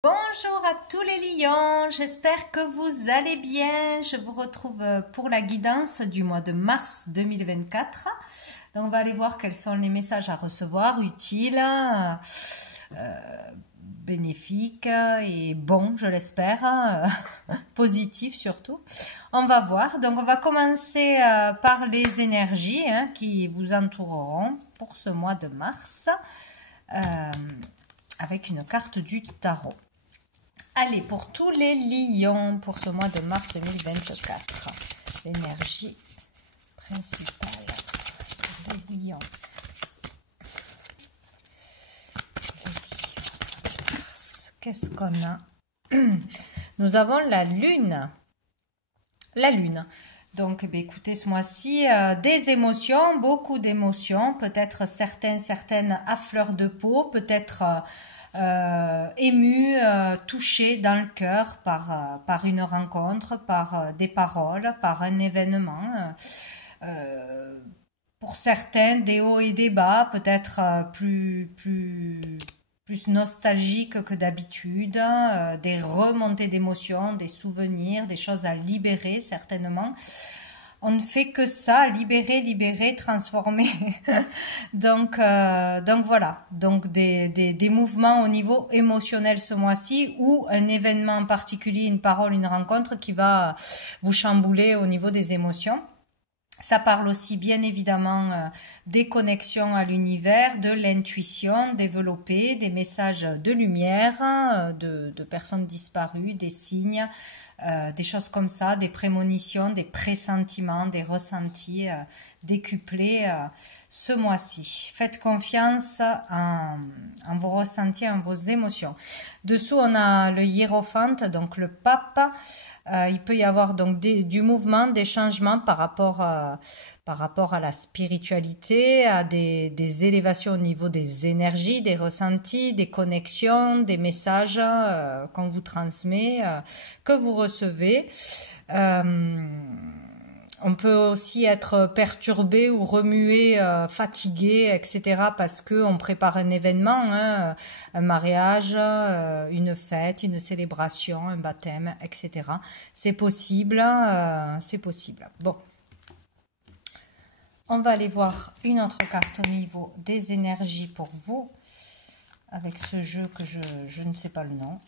Bonjour à tous les lions, j'espère que vous allez bien. Je vous retrouve pour la guidance du mois de mars 2024. Donc on va aller voir quels sont les messages à recevoir, utiles, bénéfiques et bons, je l'espère, positifs surtout. On va voir. Donc on va commencer par les énergies qui vous entoureront pour ce mois de mars avec une carte du tarot. Allez, pour tous les lions, pour ce mois de mars 2024, l'énergie principale pour les lions. Qu'est-ce qu'on a? Nous avons la lune. La lune. Donc, écoutez, ce mois-ci, des émotions, beaucoup d'émotions, peut-être certaines à fleur de peau, peut-être ému, touché dans le cœur par une rencontre, par des paroles, par un événement. Pour certains, des hauts et des bas, peut-être plus nostalgiques que d'habitude, des remontées d'émotions, des souvenirs, des choses à libérer certainement. On ne fait que ça, libérer, transformer. donc voilà, donc des mouvements au niveau émotionnel ce mois-ci ou un événement en particulier, une parole, une rencontre qui va vous chambouler au niveau des émotions. Ça parle aussi bien évidemment des connexions à l'univers, de l'intuition développée, des messages de lumière, de personnes disparues, des signes, des choses comme ça, des prémonitions, des pressentiments, des ressentis décuplés ce mois-ci. Faites confiance en vos ressentis, en vos émotions. Dessous, on a le hiérophante, donc le pape. Il peut y avoir donc du mouvement, des changements par rapport à la spiritualité, à des élévations au niveau des énergies, des ressentis, des connexions, des messages qu'on vous transmet, que vous recevez. On peut aussi être perturbé ou remué, fatigué, etc. parce qu'on prépare un événement, un mariage, une fête, une célébration, un baptême, etc. C'est possible, c'est possible. Bon. On va aller voir une autre carte au niveau des énergies pour vous, avec ce jeu que je ne sais pas le nom,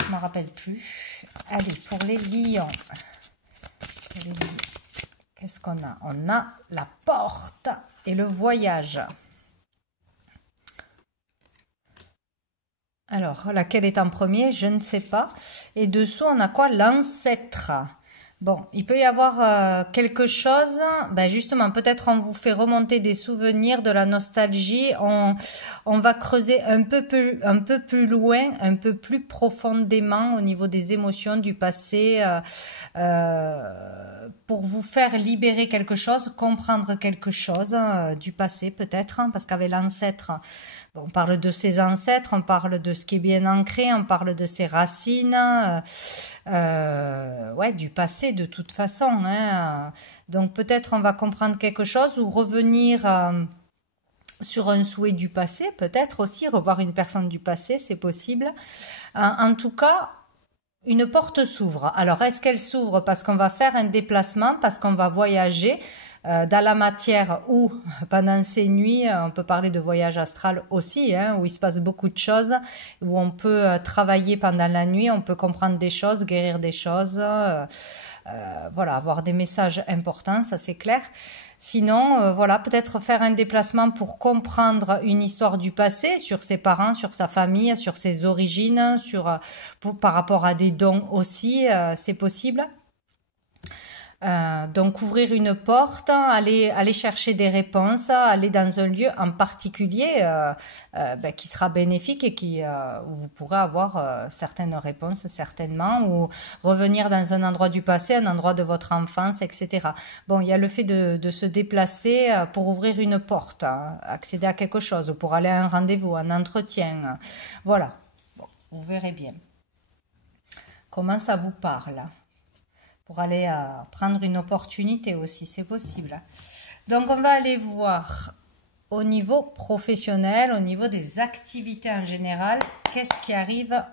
je ne m'en rappelle plus. Allez, pour les lions. Qu'est-ce qu'on a? On a la porte et le voyage. Alors, laquelle est en premier? Je ne sais pas. Et dessous, on a quoi? L'ancêtre. Bon, il peut y avoir quelque chose, justement, peut-être on vous fait remonter des souvenirs, de la nostalgie, on va creuser un peu plus loin, un peu plus profondément au niveau des émotions du passé, pour vous faire libérer quelque chose, comprendre quelque chose du passé peut-être, parce qu'avec l'ancêtre, on parle de ses ancêtres, on parle de ce qui est bien ancré, on parle de ses racines, du passé de toute façon. Donc peut-être on va comprendre quelque chose ou revenir sur un souhait du passé, peut-être aussi, revoir une personne du passé, c'est possible. En tout cas, une porte s'ouvre. Alors, est-ce qu'elle s'ouvre parce qu'on va faire un déplacement, parce qu'on va voyager dans la matière ou pendant ces nuits, on peut parler de voyage astral aussi, où il se passe beaucoup de choses, où on peut travailler pendant la nuit, on peut comprendre des choses, guérir des choses, avoir des messages importants, ça c'est clair. Sinon, peut-être faire un déplacement pour comprendre une histoire du passé sur ses parents, sur sa famille, sur ses origines, par rapport à des dons aussi, c'est possible. Donc ouvrir une porte, aller chercher des réponses, aller dans un lieu en particulier qui sera bénéfique et où vous pourrez avoir certaines réponses certainement, ou revenir dans un endroit du passé, un endroit de votre enfance, etc. Bon, il y a le fait de se déplacer pour ouvrir une porte, accéder à quelque chose, pour aller à un rendez-vous, un entretien. Voilà, bon, vous verrez bien. Comment ça vous parle ? Pour aller prendre une opportunité aussi, c'est possible. Donc on va aller voir au niveau professionnel, au niveau des activités en général, qu'est-ce qui arrive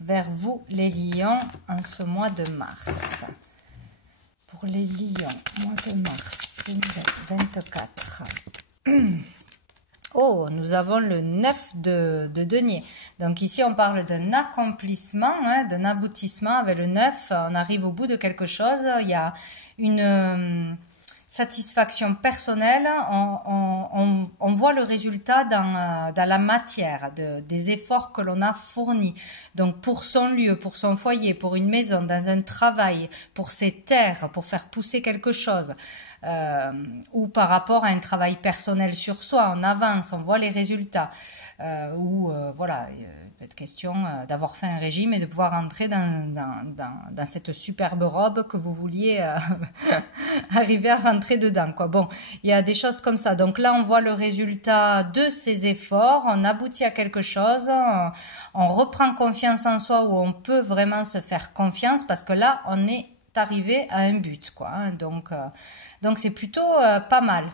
vers vous les lions en ce mois de mars. Pour les lions, mois de mars 2024. Oh, nous avons le 9 de denier. Donc ici, on parle d'un accomplissement, hein, d'un aboutissement. Avec le 9, on arrive au bout de quelque chose. Il y a une satisfaction personnelle. On voit le résultat dans la matière des efforts que l'on a fournis. Donc pour son lieu, pour son foyer, pour une maison, dans un travail, pour ses terres, pour faire pousser quelque chose. Ou par rapport à un travail personnel sur soi, on avance, on voit les résultats, voilà, il peut être question d'avoir fait un régime et de pouvoir entrer dans cette superbe robe que vous vouliez arriver à rentrer dedans, quoi. Bon, il y a des choses comme ça. Donc là, on voit le résultat de ces efforts, on aboutit à quelque chose, on reprend confiance en soi, où on peut vraiment se faire confiance, parce que là, on est arrivé à un but, quoi, hein. Donc c'est plutôt pas mal.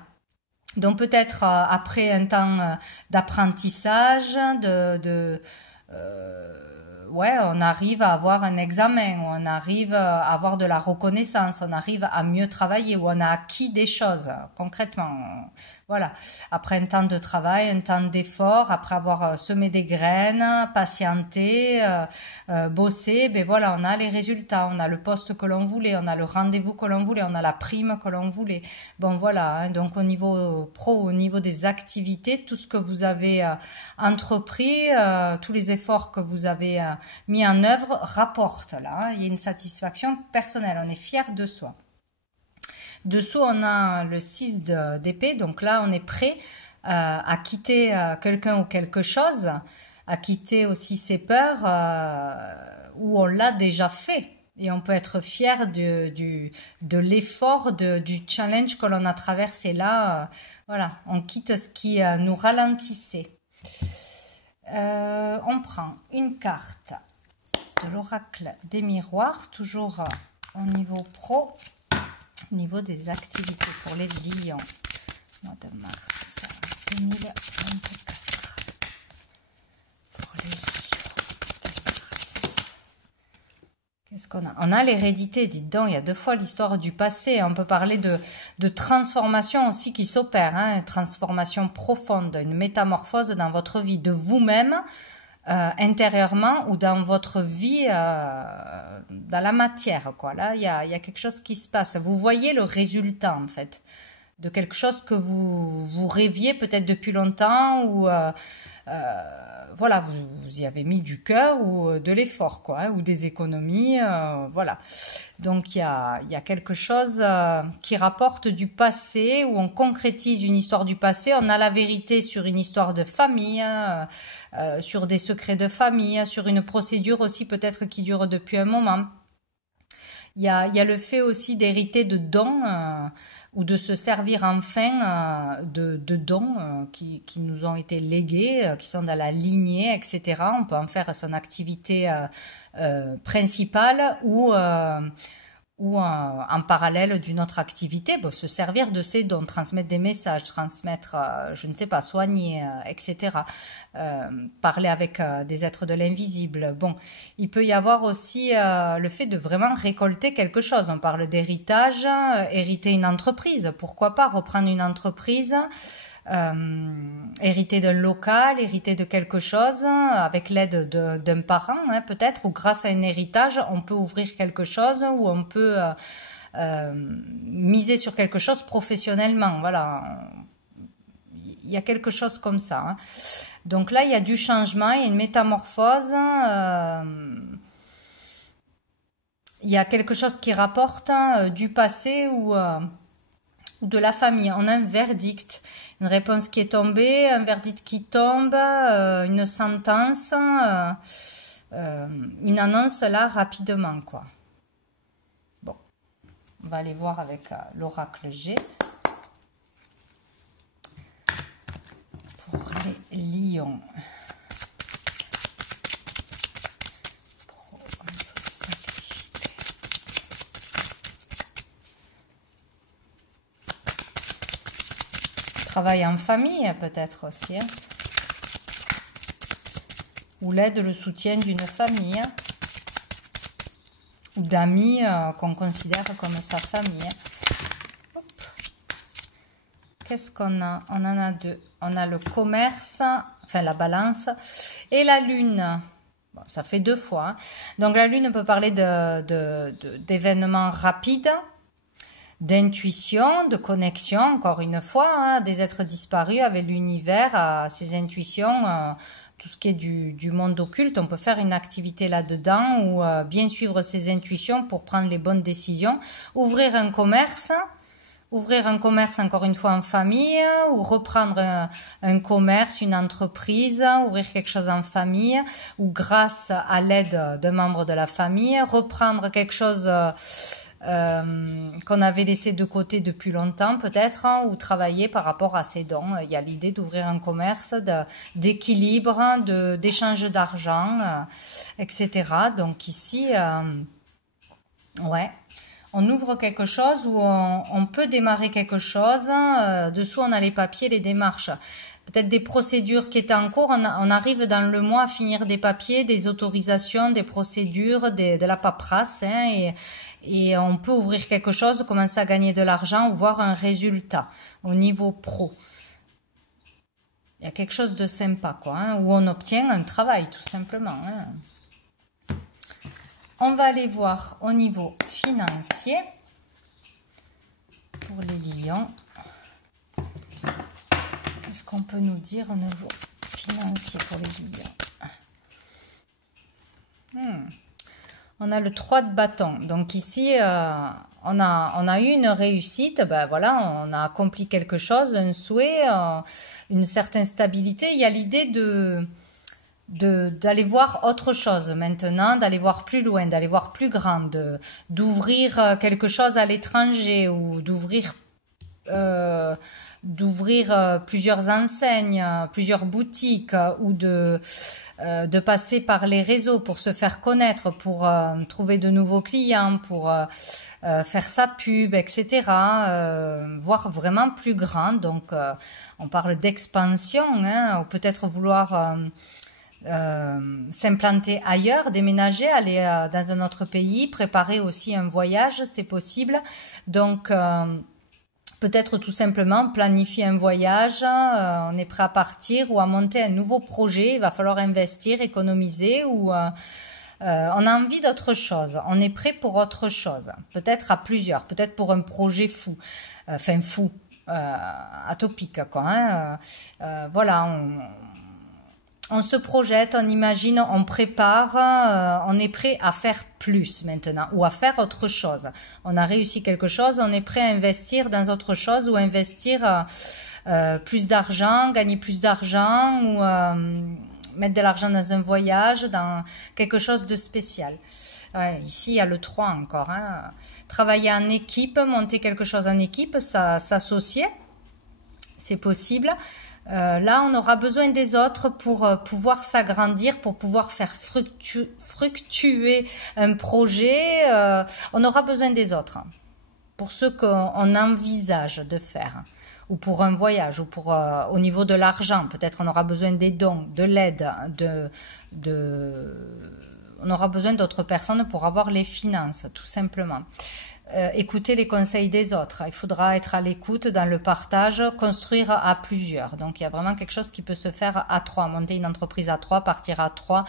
Donc peut-être après un temps d'apprentissage, ouais, on arrive à avoir un examen, on arrive à avoir de la reconnaissance, on arrive à mieux travailler, où on a acquis des choses concrètement. Voilà, après un temps de travail, un temps d'effort, après avoir semé des graines, patienté, bossé, ben voilà, on a les résultats, on a le poste que l'on voulait, on a le rendez-vous que l'on voulait, on a la prime que l'on voulait. Bon voilà, hein, donc au niveau pro, au niveau des activités, tout ce que vous avez entrepris, tous les efforts que vous avez mis en œuvre rapportent là, hein. Il y a une satisfaction personnelle, on est fier de soi. Dessous, on a le 6 d'épée, donc là, on est prêt à quitter quelqu'un ou quelque chose, à quitter aussi ses peurs, où on l'a déjà fait. Et on peut être fier de l'effort, du challenge que l'on a traversé. Là, voilà, on quitte ce qui nous ralentissait. On prend une carte de l'oracle des miroirs, toujours au niveau pro. Au niveau des activités pour les lions, mois de mars 2024. Pour les lions de mars. Qu'est-ce qu'on a? On a l'hérédité, dites donc, il y a 2 fois l'histoire du passé. On peut parler de transformation aussi qui s'opère, hein, une transformation profonde, une métamorphose dans votre vie, de vous-même, intérieurement, ou dans votre vie, dans la matière, quoi. Là, il y a quelque chose qui se passe. Vous voyez le résultat, en fait, de quelque chose que vous rêviez peut-être depuis longtemps, ou voilà, vous y avez mis du cœur ou de l'effort, quoi, hein, ou des économies, voilà. Donc il y a quelque chose qui rapporte du passé, où on concrétise une histoire du passé, on a la vérité sur une histoire de famille, sur des secrets de famille, sur une procédure aussi peut-être qui dure depuis un moment. Il y a le fait aussi d'hériter de dons, ou de se servir enfin de dons qui nous ont été légués, qui sont dans la lignée, etc. On peut en faire son activité principale, ou en parallèle d'une autre activité, bon, se servir de ces dons, transmettre des messages, transmettre, je ne sais pas, soigner, etc. Parler avec des êtres de l'invisible. Bon, il peut y avoir aussi le fait de vraiment récolter quelque chose. On parle d'héritage, hériter une entreprise. Pourquoi pas reprendre une entreprise, hériter d'un local, hériter de quelque chose, avec l'aide d'un parent, hein, peut-être, ou grâce à un héritage, on peut ouvrir quelque chose, ou on peut miser sur quelque chose professionnellement. Voilà, il y a quelque chose comme ça, hein. Donc là, il y a du changement, il y a une métamorphose, il y a quelque chose qui rapporte du passé, ou de la famille. On a un verdict, une réponse qui est tombée, un verdict qui tombe, une sentence, une annonce là rapidement, quoi. Bon, on va aller voir avec l'oracle G. Pour les lions. Travail en famille, peut-être aussi, hein. Ou l'aide, le soutien d'une famille, hein. ou d'amis qu'on considère comme sa famille. Qu'est-ce qu'on a? On en a deux. On a le commerce, enfin la balance, et la lune. Bon, ça fait 2 fois. Hein. Donc la lune peut parler d'événements rapides, d'intuition, de connexion, encore une fois, hein, des êtres disparus avec l'univers, ces intuitions, tout ce qui est du monde occulte. On peut faire une activité là-dedans ou bien suivre ses intuitions pour prendre les bonnes décisions. Ouvrir un commerce encore une fois en famille, ou reprendre un commerce, une entreprise, ouvrir quelque chose en famille, ou grâce à l'aide d'un membre de la famille, reprendre quelque chose qu'on avait laissé de côté depuis longtemps peut-être, ou travailler par rapport à ses dons. Il y a l'idée d'ouvrir un commerce, d'équilibre, d'échange d'argent, etc. Donc ici, ouais. On ouvre quelque chose ou on peut démarrer quelque chose. Dessous, on a les papiers, les démarches. Peut-être des procédures qui étaient en cours. On arrive dans le mois à finir des papiers, des autorisations, des procédures, de la paperasse. Hein, et on peut ouvrir quelque chose, commencer à gagner de l'argent ou voir un résultat au niveau pro. Il y a quelque chose de sympa, quoi, hein, où on obtient un travail, tout simplement. Hein. On va aller voir au niveau financier pour les lions. Qu'est-ce qu'on peut nous dire au niveau financier pour les lions? On a le 3 de bâton. Donc ici, on a eu une réussite. Ben voilà, on a accompli quelque chose, un souhait, une certaine stabilité. Il y a l'idée d'aller voir autre chose maintenant, d'aller voir plus loin, d'aller voir plus grand, d'ouvrir quelque chose à l'étranger ou d'ouvrir plusieurs enseignes, plusieurs boutiques ou de passer par les réseaux pour se faire connaître, pour trouver de nouveaux clients, pour faire sa pub, etc. Voir vraiment plus grand. Donc on parle d'expansion, hein, ou peut-être vouloir s'implanter ailleurs, déménager, aller dans un autre pays, préparer aussi un voyage, c'est possible. Donc peut-être tout simplement planifier un voyage, on est prêt à partir ou à monter un nouveau projet, il va falloir investir, économiser ou on a envie d'autre chose, on est prêt pour autre chose, peut-être à plusieurs, peut-être pour un projet fou, enfin fou, atopique quoi. Hein, voilà, on se projette, on imagine, on prépare, on est prêt à faire plus maintenant ou à faire autre chose. On a réussi quelque chose, on est prêt à investir dans autre chose ou investir plus d'argent, gagner plus d'argent ou mettre de l'argent dans un voyage, dans quelque chose de spécial. Ouais, ici, il y a le 3 encore. Hein. Travailler en équipe, monter quelque chose en équipe, s'associer, c'est possible. Là, on aura besoin des autres pour pouvoir s'agrandir, pour pouvoir faire fructuer un projet. On aura besoin des autres pour ce qu'on envisage de faire, ou pour un voyage, ou pour au niveau de l'argent. Peut-être on aura besoin des dons, de l'aide, on aura besoin d'autres personnes pour avoir les finances, tout simplement. Écouter les conseils des autres. Il faudra être à l'écoute dans le partage, construire à plusieurs. Donc, il y a vraiment quelque chose qui peut se faire à 3. Monter une entreprise à 3, partir à 3,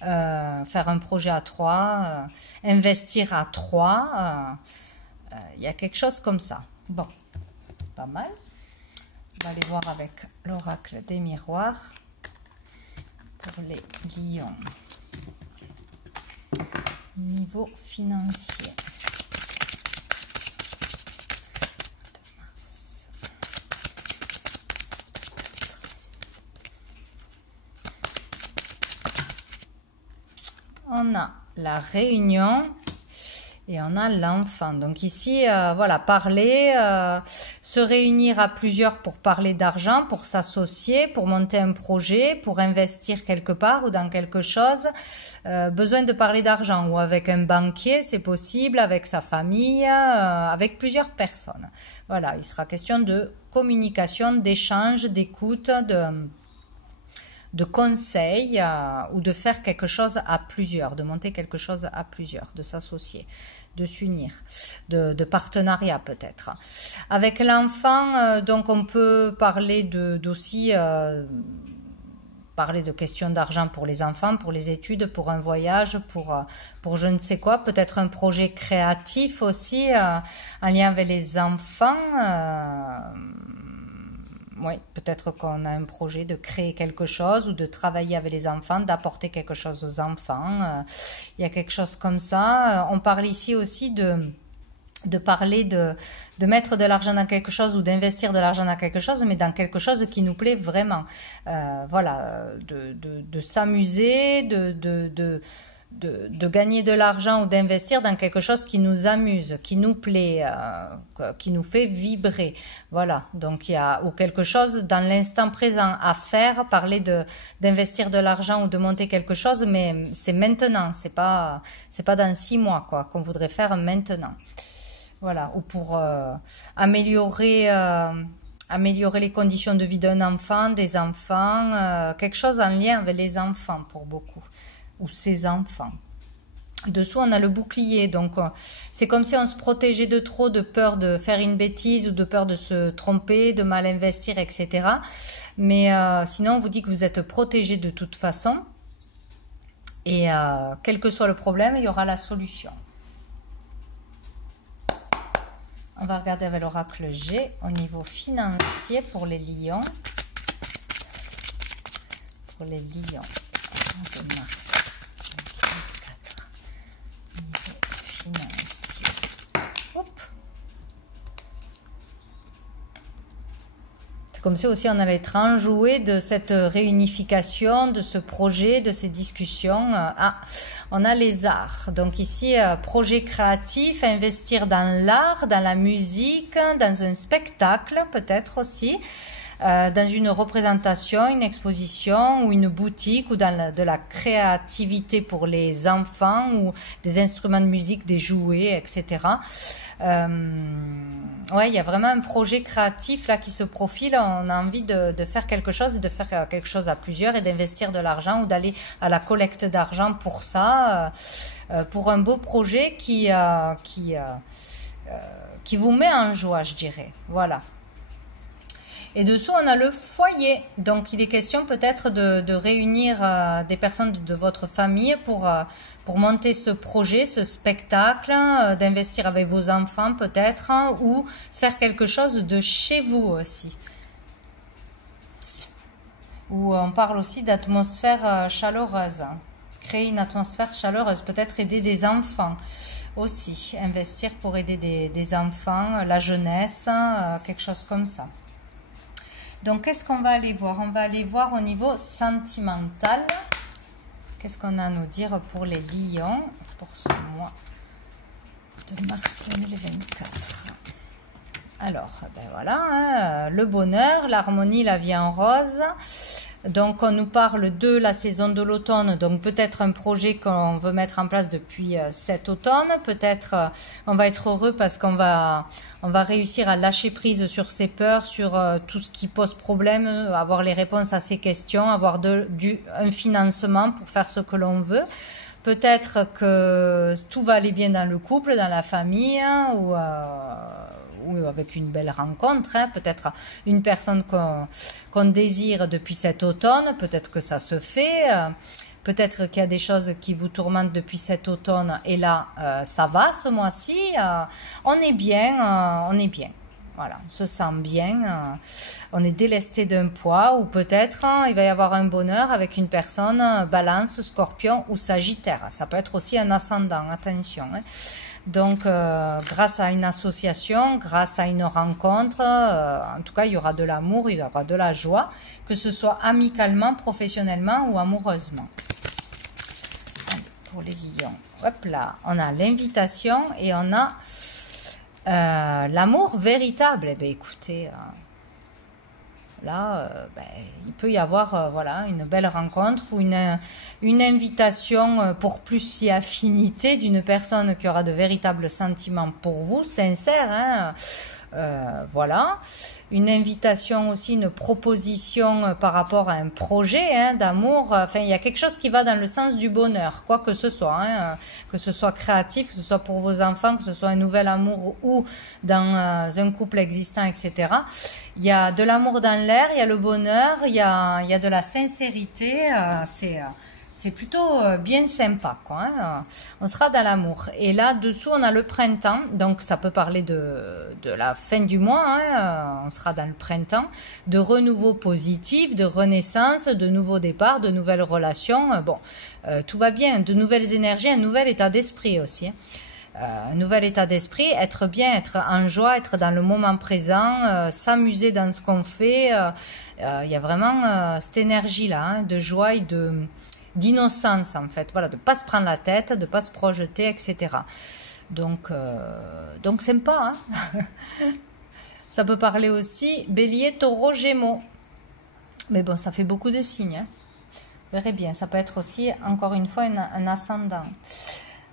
faire un projet à 3, investir à 3. Il y a quelque chose comme ça. Bon, pas mal. On va aller voir avec l'oracle des miroirs pour les lions. Niveau financier. On a la réunion et on a l'enfant. Donc ici, voilà, parler, se réunir à plusieurs pour parler d'argent, pour s'associer, pour monter un projet, pour investir quelque part ou dans quelque chose. Besoin de parler d'argent ou avec un banquier, c'est possible, avec sa famille, avec plusieurs personnes. Voilà, il sera question de communication, d'échange, d'écoute, de conseils ou de faire quelque chose à plusieurs, de monter quelque chose à plusieurs, de s'associer, de s'unir, de partenariat peut-être. Avec l'enfant, donc on peut parler d'aussi parler de questions d'argent pour les enfants, pour les études, pour un voyage, pour je ne sais quoi, peut-être un projet créatif aussi en lien avec les enfants. Oui, peut-être qu'on a un projet de créer quelque chose ou de travailler avec les enfants, d'apporter quelque chose aux enfants. Il y a quelque chose comme ça. On parle ici aussi de parler de mettre de l'argent dans quelque chose ou d'investir de l'argent dans quelque chose, mais dans quelque chose qui nous plaît vraiment. Voilà, de s'amuser, de gagner de l'argent ou d'investir dans quelque chose qui nous amuse, qui nous plaît, qui nous fait vibrer. Voilà, donc il y a ou quelque chose dans l'instant présent à faire, parler d'investir de l'argent ou de monter quelque chose, mais c'est maintenant, c'est pas dans 6 mois quoi qu'on voudrait faire maintenant. Voilà, ou pour améliorer les conditions de vie d'un enfant, des enfants, quelque chose en lien avec les enfants pour beaucoup, ou ses enfants. Dessous, on a le bouclier, donc c'est comme si on se protégeait de trop, de peur de faire une bêtise ou de peur de se tromper, de mal investir, etc. Mais sinon, on vous dit que vous êtes protégé de toute façon, et quel que soit le problème, il y aura la solution. On va regarder avec l'oracle G au niveau financier pour les lions. Pour les lions de mars 2024. Niveau financier. Hop. C'est comme si aussi on allait être enjoué de cette réunification, de ce projet, de ces discussions. On a les arts. Donc ici, projet créatif, investir dans l'art, dans la musique, dans un spectacle peut-être aussi, dans une représentation, une exposition ou une boutique ou dans de la créativité pour les enfants ou des instruments de musique, des jouets, etc. Ouais, il y a vraiment un projet créatif là qui se profile. On a envie de faire quelque chose, de faire quelque chose à plusieurs et d'investir de l'argent ou d'aller à la collecte d'argent pour ça, pour un beau projet qui vous met en joie, je dirais. Voilà. Et dessous, on a le foyer. Donc, il est question peut-être de réunir des personnes de votre famille pour monter ce projet, ce spectacle, d'investir avec vos enfants peut-être, ou faire quelque chose de chez vous aussi. Où on parle aussi d'atmosphère chaleureuse. Créer une atmosphère chaleureuse, peut-être aider des enfants aussi. Investir pour aider des enfants, la jeunesse, quelque chose comme ça. Donc, qu'est-ce qu'on va aller voir? On va aller voir au niveau sentimental. Qu'est-ce qu'on a à nous dire pour les lions pour ce mois de mars 2024? Alors, ben voilà, hein, le bonheur, l'harmonie, la vie en rose. Donc, on nous parle de la saison de l'automne. Donc, peut-être un projet qu'on veut mettre en place depuis cet automne. Peut-être on va être heureux parce qu'on va réussir à lâcher prise sur ses peurs, sur tout ce qui pose problème, avoir les réponses à ces questions, avoir un financement pour faire ce que l'on veut. Peut-être que tout va aller bien dans le couple, dans la famille, hein, ou avec une belle rencontre, hein, peut-être une personne qu'on désire depuis cet automne, peut-être que ça se fait, peut-être qu'il y a des choses qui vous tourmentent depuis cet automne et là ça va ce mois-ci, on est bien, voilà, on se sent bien, on est délesté d'un poids ou peut-être il va y avoir un bonheur avec une personne Balance, Scorpion ou Sagittaire, ça peut être aussi un ascendant, attention, hein. Donc, grâce à une association, grâce à une rencontre, en tout cas, il y aura de l'amour, il y aura de la joie, que ce soit amicalement, professionnellement ou amoureusement. Pour les lions, hop là, on a l'invitation et on a l'amour véritable. Eh bien, écoutez, là, il peut y avoir voilà, une belle rencontre ou une invitation pour plus si affinité d'une personne qui aura de véritables sentiments pour vous, sincères, hein, Voilà. Une invitation aussi, une proposition par rapport à un projet hein, d'amour. Enfin, il y a quelque chose qui va dans le sens du bonheur, quoi que ce soit. Hein, que ce soit créatif, que ce soit pour vos enfants, que ce soit un nouvel amour ou dans un couple existant, etc. Il y a de l'amour dans l'air, il y a le bonheur, il y a de la sincérité. C'est plutôt bien sympa, quoi. Hein. On sera dans l'amour. Et là, dessous, on a le printemps. Donc, ça peut parler de la fin du mois. Hein. On sera dans le printemps. De renouveau positif, de renaissance, de nouveaux départs, de nouvelles relations. Bon, tout va bien. De nouvelles énergies, un nouvel état d'esprit aussi. Hein. Un nouvel état d'esprit, être bien, être en joie, être dans le moment présent, s'amuser dans ce qu'on fait. Il y a vraiment cette énergie-là, hein, de joie et d'innocence en fait, voilà, de pas se prendre la tête, de pas se projeter, etc. Donc sympa. Hein. Ça peut parler aussi Bélier, Taureau, Gémeaux. Mais bon, ça fait beaucoup de signes. Hein. Vous verrez bien, ça peut être aussi, encore une fois, un ascendant.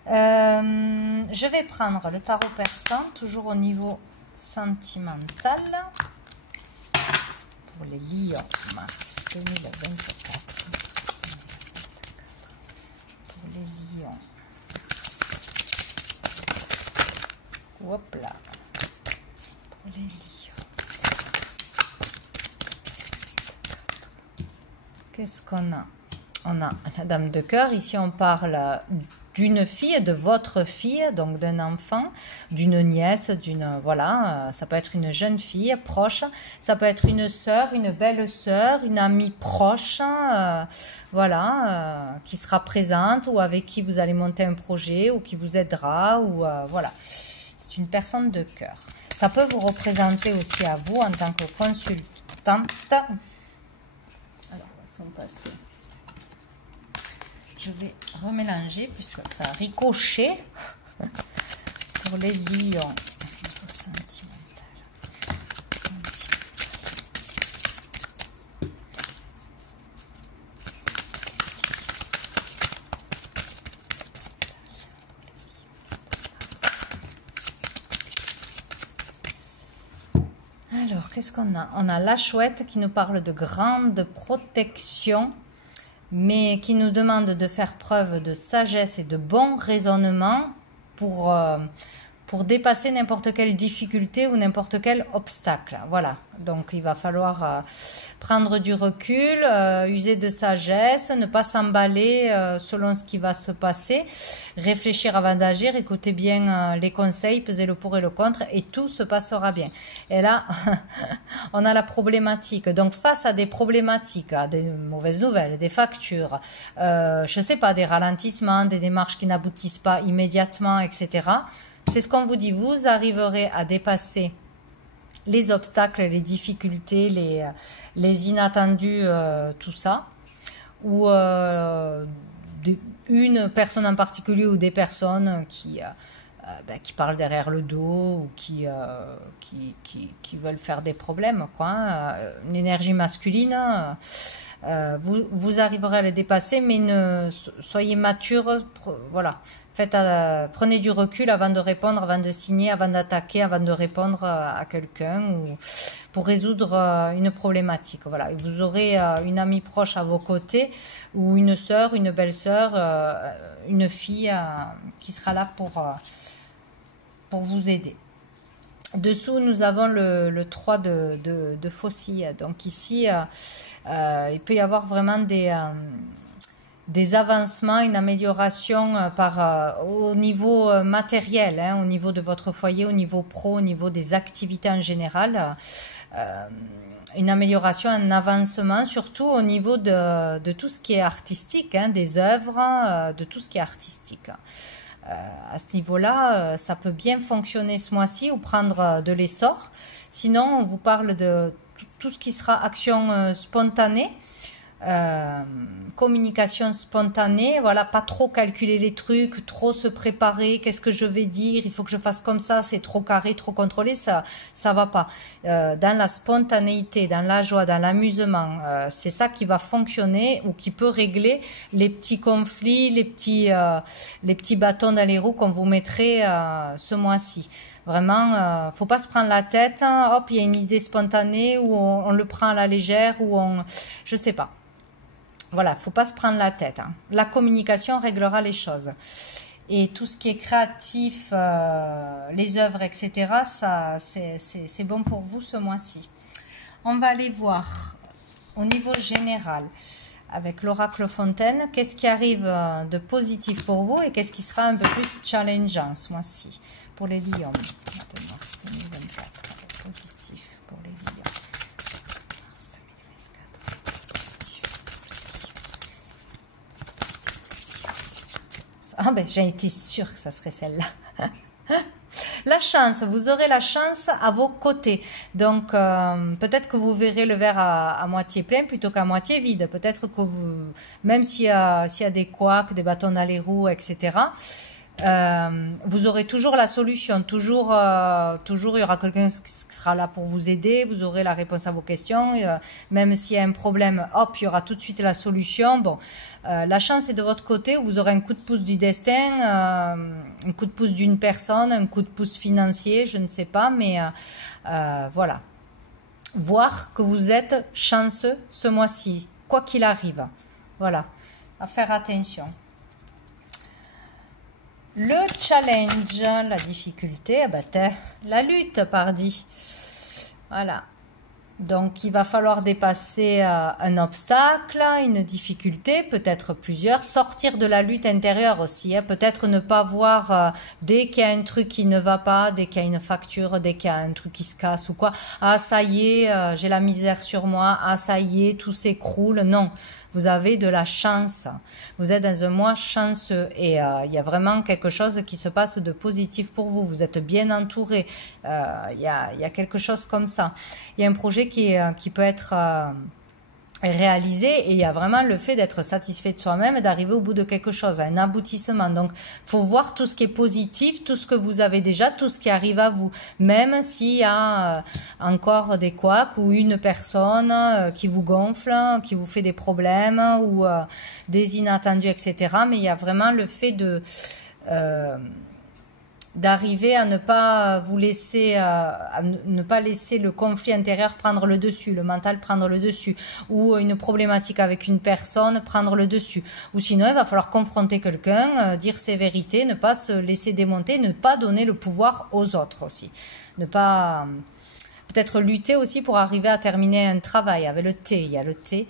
Je vais prendre le tarot persan, toujours au niveau sentimental. Pour les lions, mars 2024. Les lions. Hop là. Pour les lions. Qu'est-ce qu'on a? On a la dame de cœur. Ici, on parle d'une fille, de votre fille, donc d'un enfant, d'une nièce, voilà, ça peut être une jeune fille proche, ça peut être une sœur, une belle sœur, une amie proche, voilà, qui sera présente ou avec qui vous allez monter un projet ou qui vous aidera, ou voilà, c'est une personne de cœur. Ça peut vous représenter aussi à vous en tant que consultante. Alors, on va s'en passer. Je vais remélanger puisque ça a ricoché pour les lions. Alors, qu'est-ce qu'on a? On a la chouette qui nous parle de grande protection, mais qui nous demande de faire preuve de sagesse et de bon raisonnement pour dépasser n'importe quelle difficulté ou n'importe quel obstacle. Voilà, donc il va falloir prendre du recul, user de sagesse, ne pas s'emballer selon ce qui va se passer, réfléchir avant d'agir, écouter bien les conseils, peser le pour et le contre, et tout se passera bien. Et là, on a la problématique. Donc face à des problématiques, à des mauvaises nouvelles, des factures, je sais pas, des ralentissements, des démarches qui n'aboutissent pas immédiatement, etc., c'est ce qu'on vous dit, vous arriverez à dépasser les obstacles, les difficultés, les inattendus, tout ça, ou une personne en particulier ou des personnes qui parlent derrière le dos ou qui veulent faire des problèmes, quoi. Une énergie masculine, vous arriverez à le dépasser, mais soyez mature, voilà. Prenez du recul avant de répondre, avant de signer, avant d'attaquer, avant de répondre à quelqu'un ou pour résoudre une problématique. Voilà. Et vous aurez une amie proche à vos côtés ou une sœur, une belle-sœur, une fille qui sera là pour vous aider. Dessous, nous avons le 3 de faucille. Donc ici, il peut y avoir vraiment des avancements, une amélioration au niveau matériel, hein, au niveau de votre foyer, au niveau pro, au niveau des activités en général. Une amélioration, un avancement, surtout au niveau de tout ce qui est artistique, hein, des œuvres, de tout ce qui est artistique. À ce niveau-là, ça peut bien fonctionner ce mois-ci ou prendre de l'essor. Sinon, on vous parle de tout ce qui sera action spontanée. Communication spontanée, voilà, pas trop calculer les trucs, trop se préparer, qu'est-ce que je vais dire, il faut que je fasse comme ça, c'est trop carré, trop contrôlé, ça va pas. Dans la spontanéité, dans la joie, dans l'amusement, c'est ça qui va fonctionner ou qui peut régler les petits conflits, les petits bâtons dans les roues qu'on vous mettrait ce mois-ci. Vraiment, faut pas se prendre la tête. Hein. Hop, il y a une idée spontanée ou on le prend à la légère ou je sais pas. Voilà, faut pas se prendre la tête. Hein. La communication réglera les choses. Et tout ce qui est créatif, les œuvres, etc., ça, c'est bon pour vous ce mois-ci. On va aller voir au niveau général avec l'oracle Fontaine, qu'est-ce qui arrive de positif pour vous et qu'est-ce qui sera un peu plus challengeant ce mois-ci pour les lions. De mars 2024, positif pour les lions. Mars 2024, positif. Ah ben j'ai été sûre que ça serait celle-là. La chance, vous aurez la chance à vos côtés. Donc, peut-être que vous verrez le verre à moitié plein plutôt qu'à moitié vide. Peut-être que vous, même s'il y a des couacs, des bâtons dans les roues, etc., vous aurez toujours la solution. Toujours, il y aura quelqu'un qui sera là pour vous aider. Vous aurez la réponse à vos questions. Même s'il y a un problème, hop, il y aura tout de suite la solution. Bon, la chance est de votre côté. Vous aurez un coup de pouce du destin, un coup de pouce d'une personne, un coup de pouce financier, je ne sais pas, mais voilà. Voir que vous êtes chanceux ce mois-ci, quoi qu'il arrive. Voilà, à faire attention. Le challenge, la difficulté, la lutte, pardi. Voilà. Donc, il va falloir dépasser un obstacle, une difficulté, peut-être plusieurs. Sortir de la lutte intérieure aussi. Hein. Peut-être ne pas voir dès qu'il y a un truc qui ne va pas, dès qu'il y a une facture, dès qu'il y a un truc qui se casse ou quoi. Ah, ça y est, j'ai la misère sur moi. Ah, ça y est, tout s'écroule. Non. Vous avez de la chance. Vous êtes dans un mois chanceux et il y a vraiment quelque chose qui se passe de positif pour vous. Vous êtes bien entouré. Il y a quelque chose comme ça. Il y a un projet qui peut être réalisé et il y a vraiment le fait d'être satisfait de soi-même et d'arriver au bout de quelque chose, un aboutissement. Donc, faut voir tout ce qui est positif, tout ce que vous avez déjà, tout ce qui arrive à vous, même s'il y a encore des couacs ou une personne qui vous gonfle, qui vous fait des problèmes ou des inattendus, etc. Mais il y a vraiment le fait de d'arriver à ne pas vous laisser, à ne pas laisser le conflit intérieur prendre le dessus, le mental prendre le dessus, ou une problématique avec une personne prendre le dessus. Ou sinon, il va falloir confronter quelqu'un, dire ses vérités, ne pas se laisser démonter, ne pas donner le pouvoir aux autres aussi. Ne pas... peut-être lutter aussi pour arriver à terminer un travail. Avec le T, il y a le T...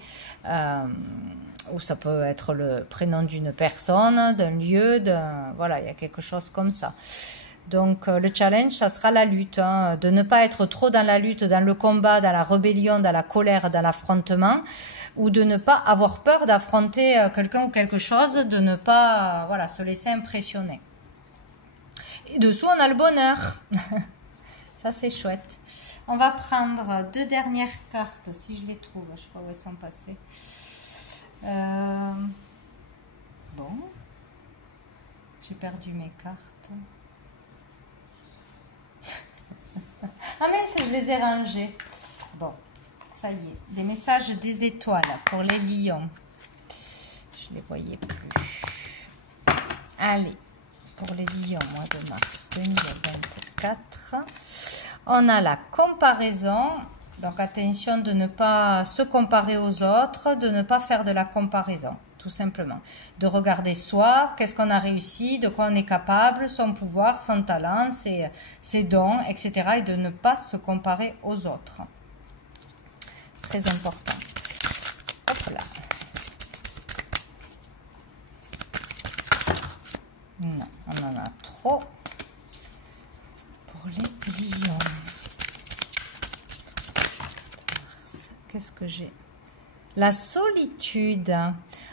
ou ça peut être le prénom d'une personne, d'un lieu, voilà, il y a quelque chose comme ça. Donc le challenge, ça sera la lutte, hein, de ne pas être trop dans la lutte, dans le combat, dans la rébellion, dans la colère, dans l'affrontement, ou de ne pas avoir peur d'affronter quelqu'un ou quelque chose, de ne pas voilà, se laisser impressionner. Et dessous, on a le bonheur. Ça, c'est chouette. On va prendre deux dernières cartes, si je les trouve, je crois où elles sont passées. Bon, j'ai perdu mes cartes. Ah mince, je les ai rangées. Bon, ça y est, des messages des étoiles pour les lions. Je les voyais plus. Allez, pour les lions, mois de mars 2024. On a la comparaison. Donc attention de ne pas se comparer aux autres, de ne pas faire de la comparaison, tout simplement. De regarder soi, qu'est-ce qu'on a réussi, de quoi on est capable, son pouvoir, son talent, ses dons, etc. Et de ne pas se comparer aux autres. Très important. Hop là. Non, on en a trop pour les lions. Qu'est-ce que j'ai? La solitude.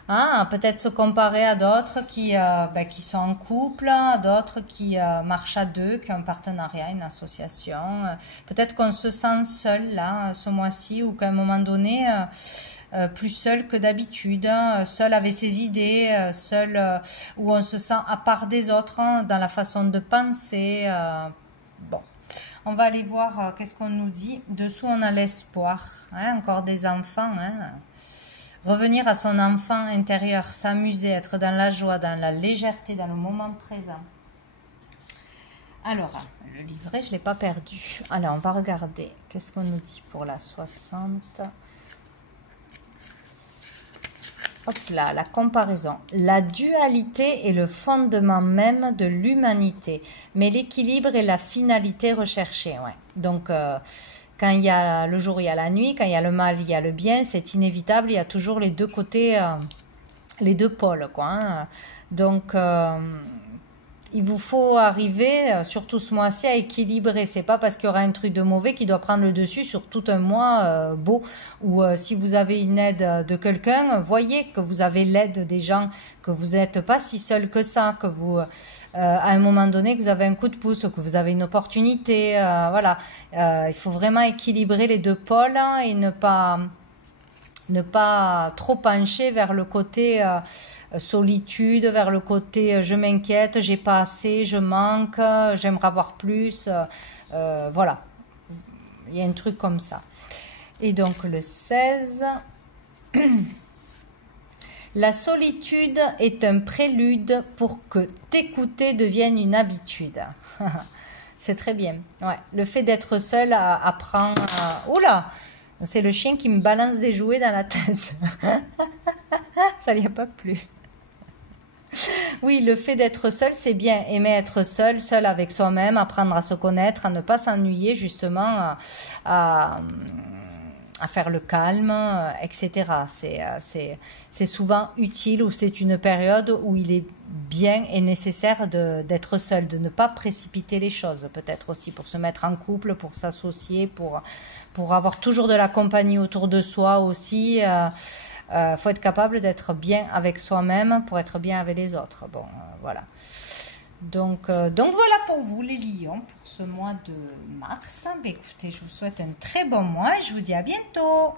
Ah, peut-être se comparer à d'autres qui sont en couple, à d'autres qui marchent à deux, qui ont un partenariat, une association. Peut-être qu'on se sent seul là, ce mois-ci, ou qu'à un moment donné, plus seul que d'habitude, seul avec ses idées, seul où on se sent à part des autres dans la façon de penser. Bon. On va aller voir qu'est-ce qu'on nous dit. Dessous, on a l'espoir. Hein, encore des enfants. Hein. Revenir à son enfant intérieur, s'amuser, être dans la joie, dans la légèreté, dans le moment présent. Alors, le livret, je ne l'ai pas perdu. Alors, on va regarder. Qu'est-ce qu'on nous dit pour la 60? Hop là, la comparaison. La dualité est le fondement même de l'humanité, mais l'équilibre est la finalité recherchée. Ouais. Donc, quand il y a le jour, il y a la nuit, quand il y a le mal, il y a le bien, c'est inévitable, il y a toujours les deux côtés, les deux pôles, quoi. Hein. Donc, il vous faut arriver, surtout ce mois-ci, à équilibrer. C'est pas parce qu'il y aura un truc de mauvais qui doit prendre le dessus sur tout un mois beau. Ou si vous avez une aide de quelqu'un, voyez que vous avez l'aide des gens, que vous n'êtes pas si seul que ça, que vous, à un moment donné, que vous avez un coup de pouce, que vous avez une opportunité. Voilà, il faut vraiment équilibrer les deux pôles et ne pas trop pencher vers le côté solitude, vers le côté je m'inquiète, j'ai pas assez, je manque, j'aimerais avoir plus. Voilà, il y a un truc comme ça. Et donc le 16, la solitude est un prélude pour que t'écouter devienne une habitude. C'est très bien. Ouais, le fait d'être seul apprend. Oula! C'est le chien qui me balance des jouets dans la tête. Ça lui a pas plu. Oui, le fait d'être seul, c'est bien. Aimer être seul, seul avec soi-même, apprendre à se connaître, à ne pas s'ennuyer, justement, à faire le calme, etc. C'est souvent utile ou c'est une période où il est bien et nécessaire d'être seul, de ne pas précipiter les choses, peut-être aussi pour se mettre en couple, pour s'associer, pour avoir toujours de la compagnie autour de soi aussi. Faut être capable d'être bien avec soi-même pour être bien avec les autres. Bon, voilà. Donc voilà pour vous les lions pour ce mois de mars. Ben, écoutez, je vous souhaite un très bon mois et je vous dis à bientôt.